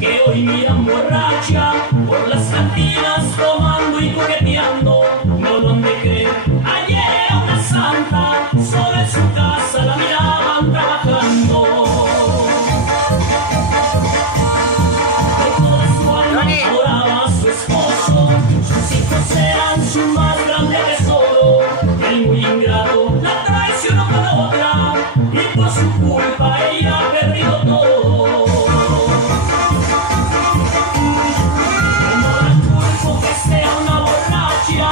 que hoy miran borracha por las cantinas tomando y coqueteando. No lo han de creer, ayer era una santa, solo en su casa la miraban trabajando. De toda su alma adoraba a su esposo, sus hijos eran su más grande tesoro. El muy ingrato la traicionó con otra y por su culpa ella ha perdido todo. No la culpo que sea una borracha,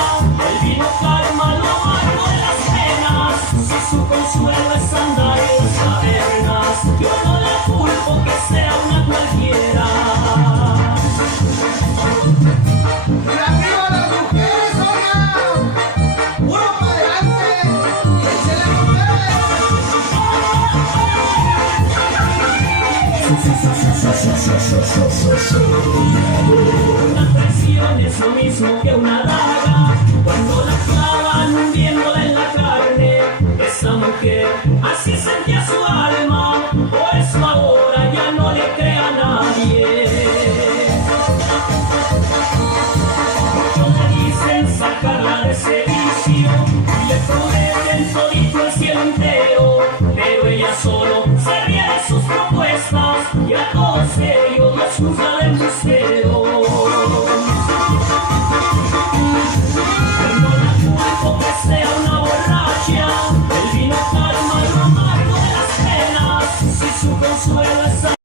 el vino calma lo amargo de las penas. Si su consuelo es andar en las tabernas, yo no la culpo que sea una cualquiera. ¡Y arriba las mujeres, oigan! ¡Uno para adelante! ¡Y échale Una traición es lo mismo que una daga, cuando la clavan hundiéndola en la carne. Esa mujer así sentía su alma, por eso ahora